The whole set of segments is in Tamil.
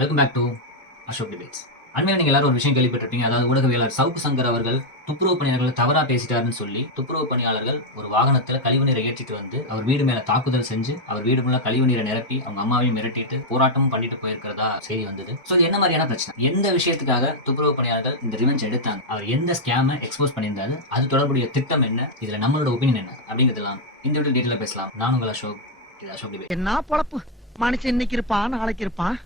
Welcome back to Ashok debates. அண்மையில் நீங்கள் எல்லாரும் ஒரு விஷயம் கேள்விப்பட்டிருப்பீங்க. அதாவது ஊடகவியலாளர் சவுக்கு சங்கர் அவர்கள் துப்புரவு பணியாளர்கள் தவறாக பேசிட்டாருன்னு சொல்லி துப்புரவு பணியாளர்கள் ஒரு வாகனத்தில் கழிவுநீரை ஏற்றிட்டு வந்து அவர் வீடு மேலே தாக்குதல் செஞ்சு அவர் வீடு மேலே கழிவுநீரை நிரப்பி அவங்க அம்மாவையும் மிரட்டிட்டு போராட்டமும் பண்ணிட்டு போயிருக்கிறதா செய்தி வந்தது. ஸோ இது என்ன மாதிரியான பிரச்சனை, எந்த விஷயத்துக்காக துப்புரவு பணியாளர்கள் இந்த ரிவெஞ்ச் எடுத்தாங்க, அவர் எந்த ஸ்கேமை எக்ஸ்போஸ் பண்ணியிருந்தாரு, அது தொடர்புடைய திட்டம் என்ன, இதில் நம்மளோட ஒப்பீனியன் என்ன அப்படிங்கிறதெல்லாம் இந்த டீட்டெயிலாக பேசலாம். நான் உங்கள் அசோக், இது அசோக் டிபேட். என்ன பொழப்பு மனுஷன் இன்னைக்கு இருப்பான் நாளைக்கு இருப்பான்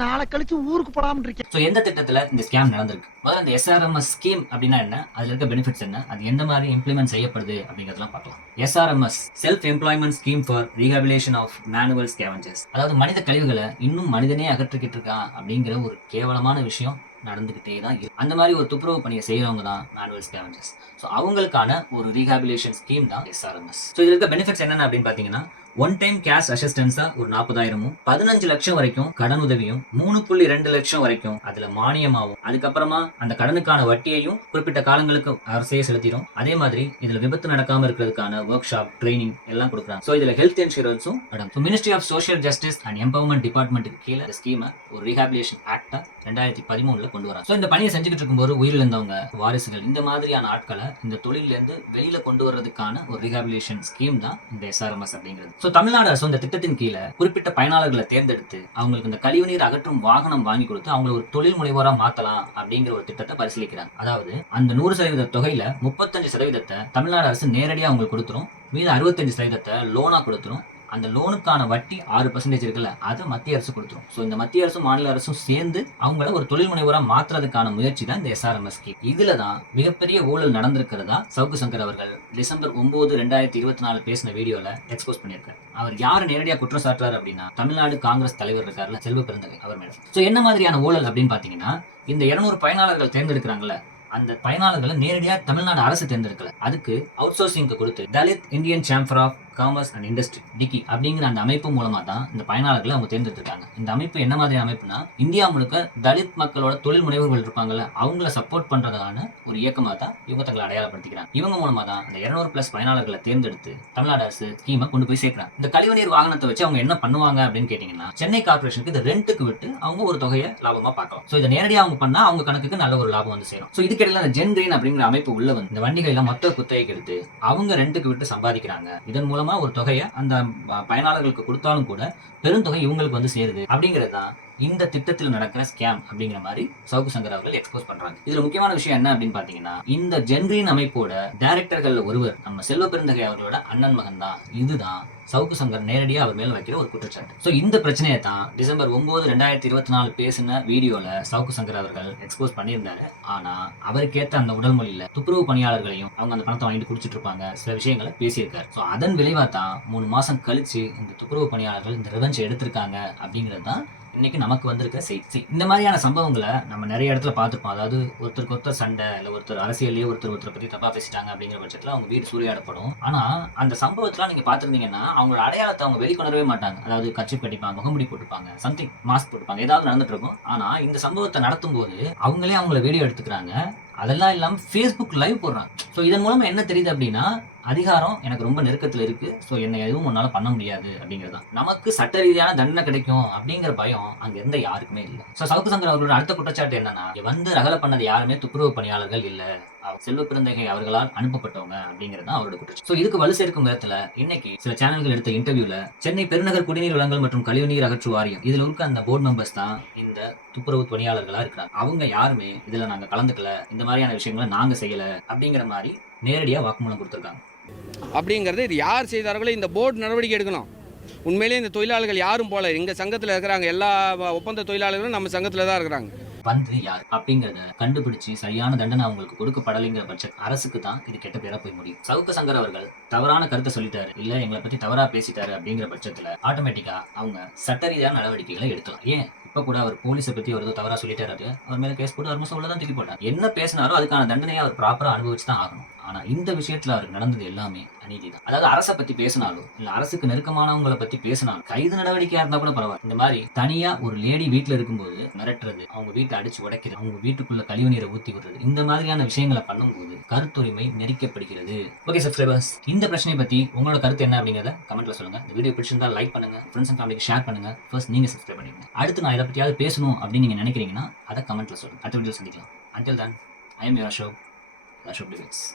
நாளை கழிச்சு ஊருக்கு போடாம இருக்கேன். சோ எந்த திட்டத்துல இந்த ஸ்கேம் நடந்திருக்கு, முதல்ல இந்த SRMS ஸ்கீம் அப்படின்னா என்ன, அதுல இருக்க பெனிஃபிட்ஸ் என்ன, அது எந்த மாதிரி இம்ப்ளிமெண்ட் செய்யப்படுது அப்படிங்கறதெல்லாம் பார்க்கலாம். SRMS self employment scheme for rehabilitation of manual scavengers, அதாவது மனித கழிவுகளை இன்னும் மனிதனே அகற்றிக்கிட்டு இருக்கான் அப்படிங்கிற ஒரு கேவலமான விஷயம் நடந்துகிட்டே தான் இருக்கு. அந்த மாதிரி ஒரு துப்புரவு பணியை செய்யறவங்க தான் மேனுவல் ஸ்கேவெஞ்சர்ஸ். ஸோ அவங்களுக்கான ஒரு ரீஹாபிலேஷன் ஸ்கீம் தான் SRMS. ஸோ இதுல இருக்க பெனிஃபிட்ஸ் என்னென்ன அப்படின்னு பாத்தீங்கன்னா, ஒன் டைம் கேஷ் அசிஸ்டன்ஸா ஒரு 40,000, 15 லட்சம் வரைக்கும் கடன் உதவியும், 3.2 லட்சம் வரைக்கும் அதுல மானியமாகும். அதுக்கப்புறமா அந்த கடனுக்கான வட்டியையும் குறிப்பிட்ட காலங்களுக்கு அரசே செலுத்திடும். அதே மாதிரி இதுல விபத்து நடக்காம இருக்கிறதுக்கான ஒர்க் ஷாப், ட்ரைனிங் எல்லாம் கொடுக்குறாங்க. ஸோ இதுல ஹெல்த் இன்சூரன்ஸும் அடங்கும். Ministry of social justice and empowerment டிபார்ட்மெண்ட்டுக்கு கீழே இந்த ஸ்கீமை ஒரு ரீஹாபிலேஷன் ஆக்டா 2013 கொண்டு வராங்க. ஸோ இந்த பணியை செஞ்சுக்கிட்டு இருக்கும்போது உயிரிழந்தவங்க, வாரிசுகள், இந்த மாதிரியான ஆட்களை இந்த தொழில இருந்து வெளியில கொண்டு வர்றதுக்கான ஒரு ரீஹாபிலேஷன் ஸ்கீம் தான் இந்த SRMS அப்படிங்கிறது. ஸோ தமிழ்நாடு அரசு இந்த திட்டத்தின் கீழே குறிப்பிட்ட பயனாளர்களை தேர்ந்தெடுத்து அவங்களுக்கு இந்த கழிவுநீர் அகற்றும் வாகனம் வாங்கி கொடுத்து அவங்களை ஒரு தொழில் முனைவோரா மாத்தலாம் அப்படிங்கிற ஒரு திட்டத்தை பரிசீலிக்கிறாங்க. அதாவது அந்த 100% தொகையில 35% தமிழ்நாடு அரசு நேரடியாக அவங்களுக்கு கொடுத்துரும், மீது 65% லோனா கொடுத்துரும். அந்த லோனுக்கான வட்டி 6% இருக்குல்ல, அதை மத்திய அரசு கொடுத்துரும். ஸோ இந்த மத்திய அரசும் மாநில அரசும் சேர்ந்து அவங்கள ஒரு தொழில் முனைவரா மாற்றுறதுக்கான முயற்சி தான் இந்த SRMS ஸ்கீம். இதுல தான் மிகப்பெரிய ஊழல் நடந்திருக்கிறதா சவுக்கு சங்கர் அவர்கள் டிசம்பர் 9, 2024 பேசின வீடியோல எக்ஸ்போஸ் பண்ணியிருக்காரு. அவர் யாரு நேரடியாக குற்றம் சாட்டுறாரு அப்படின்னா, தமிழ்நாடு காங்கிரஸ் தலைவர் இருக்காருல செல்வ பெருந்தகை, அவர் மேடம். ஸோ என்ன மாதிரியான ஊழல் அப்படின்னு பாத்தீங்கன்னா, இந்த 200 பயனாளர்கள் தேர்ந்தெடுக்கிறாங்கல்ல, அந்த பயனாளர்களை நேரடியாக தமிழ்நாடு அரசு தேர்ந்தெடுக்கல, அதுக்கு அவுட் சோர்சிங்க்கு கொடுத்து Dalit Indian Chamber of Commerce and Industry DICCI அப்படிங்கிற அந்த அமைப்பு மூலமா தான் இந்த பயனாளர்களை அவங்க தேர்ந்தெடுத்திருக்காங்க. இந்த அமைப்பு என்ன மாதிரி அமைப்புனா, இந்தியா முழுக்க தலித் மக்களோட தொழில் முனைவர்கள் இருப்பாங்கல்ல, அவங்கள சப்போர்ட் பண்றதுக்கான ஒரு இயக்கமா தான் இவங்க தங்களை அடையாளப்படுத்திக்கிறாங்க. இவங்க மூலமா தான் இந்த 200+ பயனாளர்களை தேர்ந்தெடுத்து தமிழ்நாடு அரசு ஸ்கீமை கொண்டு போய் சேர்க்கிறாங்க. இந்த கழிவுநீர் வாகனத்தை வச்சு அவங்க என்ன பண்ணுவாங்க அப்படின்னு கேட்டீங்கன்னா, சென்னை கார்பரேஷனுக்கு இதை ரெண்டுக்கு விட்டு அவங்க ஒரு தொகையை லாபமா பார்க்கலாம். ஸோ இதை நேரடியாக அவங்க பண்ணா அவங்க கணக்குக்கு நல்ல ஒரு லாபம் வந்து சேரும். ஸோ இதுக்கிடையில அந்த ஜென் கிரீன் அப்படிங்கிற அமைப்பு உள்ள வந்து இந்த வண்டிகளை மொத்த குத்தகைக்கு எடுத்து அவங்க ரெண்டுக்கு விட்டு சம்பாதிக்கிறாங்க. இதன் மூலமா ஒரு தொகையை அந்த பயனாளர்களுக்கு கொடுத்தாலும் கூட பெருந்தொகை இவங்களுக்கு வந்து சேருது. அப்படிங்கிறது தான் இந்த திட்டத்தில் நடக்கிற ஸ்கேம் அப்படிங்கிற மாதிரி சவுக்கு சங்கர் அவர்கள் எக்ஸ்போஸ் பண்றாங்க. இதுல முக்கியமான விஷயம் என்ன அப்படின்னு பாத்தீங்கன்னா, இந்த ஜென்கிரீன் அமைப்போட டைரக்டர்கள் ஒருவர் நம்ம செல்வ பெருந்தகை அவர்களோட அண்ணன் மகன் தான். இதுதான் சவுக்கு சங்கர் நேரடியாக அவர் மேல வைக்கிற ஒரு குற்றச்சாட்டு. ஸோ இந்த பிரச்சனையை தான் டிசம்பர் 9, 2024 பேசின வீடியோல சவுக்கு சங்கர் அவர்கள் எக்ஸ்போஸ் பண்ணியிருந்தாரு. ஆனா அவருக்கேற்ற அந்த உடல் மொழியில துப்புரவு பணியாளர்களையும் அவங்க அந்த பணத்தை வாங்கிட்டு குடிச்சிட்டு இருப்பாங்க சில விஷயங்களை பேசியிருக்காரு. ஸோ அதன் விளைவா தான் 3 மாசம் கழிச்சு இந்த துப்புரவு பணியாளர்கள் இந்த ரிவெஞ்ச் எடுத்திருக்காங்க அப்படிங்கிறது தான் இன்னைக்கு நமக்கு வந்திருக்க செய்தி. இந்த மாதிரியான சம்பவங்களை நம்ம நிறைய இடத்துல பார்த்துருப்போம். அதாவது ஒருத்தருக்கு ஒருத்தர் சண்டை, இல்லை ஒருத்தர் அரசியலையே ஒருத்தரை பத்தி தப்பா பேசிட்டாங்க அப்படிங்கிற பட்சத்தில் அவங்க வீடு சூறையாடப்படும். ஆனா அந்த சம்பவத்துல நீங்க பார்த்துருந்தீங்கன்னா அவங்களோட அடையாளத்தை அவங்க வெளிக்கொணரவே மாட்டாங்க. அதாவது கட்சி கட்டிப்பாங்க, முகமுடி போட்டுப்பாங்க, சம்திங் மாஸ்க் போட்டுப்பாங்க, ஏதாவது நடந்துட்டு இருக்கும். ஆனா இந்த சம்பவத்தை நடத்தும் போது அவங்களே அவங்கள வீடியோ எடுத்துக்கிறாங்க. அதெல்லாம் இல்லாமல் ஃபேஸ்புக் லைவ் போடுறாங்க. ஸோ இதன் மூலமா என்ன தெரியுது அப்படின்னா, அதிகாரம் எனக்கு ரொம்ப நெருக்கத்தில் இருக்கு, ஸோ என்னை எதுவும் உன்னால பண்ண முடியாது அப்படிங்கிறது தான். நமக்கு சட்ட ரீதியான தண்டனை கிடைக்கும் அப்படிங்கிற பயம் அங்க இருந்த யாருக்குமே இல்லை. ஸோ சவுக்கு சங்கர் அவர்களோட அடுத்த குற்றச்சாட்டு என்னன்னா, வந்து ரகலை பண்ணது யாருமே துப்புரவு பணியாளர்கள் இல்லை, செல்வ பெருந்தகை அவர்களால் அனுப்பப்பட்டவங்க அப்படிங்கிறது தான் அவரோட குற்றச்சாட்டு. ஸோ இதுக்கு வலு சேர்க்கும் விதத்துல இன்னைக்கு சில சேனல்கள் எடுத்த இன்டர்வியூல சென்னை பெருநகர் குடிநீர் வழங்கல் மற்றும் கழிவுநீர் அகற்று வாரியம் இதுல இருக்க அந்த போர்டு மெம்பர்ஸ் தான் இந்த துப்புரவு பணியாளர்களா இருக்கிறாங்க. அவங்க யாருமே இதுல நாங்க கலந்துக்கல, இந்த மாதிரியான விஷயங்களை நாங்க செய்யல அப்படிங்கிற மாதிரி நேரடியா வாக்குமூலம் கொடுத்திருக்காங்க. அப்படிங்கிறது இது யார் செய்தார்களோ இந்த போர்டு நடவடிக்கை எடுக்கணும். உண்மையிலேயே இந்த தொழிலாளர்கள் யாரும் போல எங்கள் சங்கத்தில் இருக்கிறாங்க, எல்லா ஒப்பந்த தொழிலாளர்களும் நம்ம சங்கத்தில் தான் இருக்கிறாங்க. வந்து யார் அப்படிங்கிறத கண்டுபிடிச்சு சரியான தண்டனை அவங்களுக்கு கொடுக்கப்படலைங்கிற பட்ச அரசுக்கு தான் இது கெட்ட பேரா போய் முடியும். சவுக்கு சங்கர் அவர்கள் தவறான கருத்தை சொல்லிட்டாரு, இல்ல எங்களை பத்தி தவறா பேசிட்டாரு அப்படிங்கிற பட்சத்துல ஆட்டோமேட்டிக்கா அவங்க சட்ட ரீதியான நடவடிக்கைகளை எடுக்கலாம். ஏன் இப்ப கூட அவர் போலீஸை பத்தி ஒரு தவறா சொல்லிட்டாரு, அவர் மேல கேஸ் போட்டு அவர் உள்ளதான் தூக்கி போட்டார். என்ன பேசினாரோ அதுக்கான தண்டனையை அவர் ப்ராப்பரா அனுபவிச்சு தான் ஆகணும். ஆனா இந்த விஷயத்துல அவருக்கு நடந்தது எல்லாமே அநீதி தான். அதாவது அரசை பத்தி பேசினாலும் இல்ல அரசுக்கு நெருக்கமானவங்களை பத்தி பேசினாலும் கைது நடவடிக்கையா இருந்தா கூட பரவாயில்ல. இந்த மாதிரி தனியா ஒரு லேடி வீட்டுல இருக்கும்போது மிரட்டுறது, அவங்க வீட்டை அடிச்சு உடைக்கிறது, அவங்க வீட்டுக்குள்ள கழிவு நீரை ஊத்தி விடுறது, இந்த மாதிரியான விஷயங்களை பண்ணும்போது கருத்துரிமை நெரிக்கப்படுகிறது. ஓகே சப்ஸ்கிரைபர்ஸ், இந்த பிரச்சனையை பத்தி உங்களோட கருத்து என்ன அப்படிங்கறத கமெண்ட்ல சொல்லுங்க. இந்த வீடியோ பிடிச்சிருந்தா லைக் பண்ணுங்க, ஃப்ரெண்ட்ஸ் அண்ட் ஃபேமிலிக்கு ஷேர் பண்ணுங்க. ஃபர்ஸ்ட் நீங்க சப்ஸ்கிரைப் பண்ணிக்கங்க. அடுத்து நான் இதை பத்தியாவது பேசணும் அப்படின்னு நீங்க நினைக்கிறீங்கன்னா அதை கமெண்ட்ல சொல்லுங்க. அடுத்த வீடியோ சந்திக்கலாம். Until then, I am your Ashok Debates.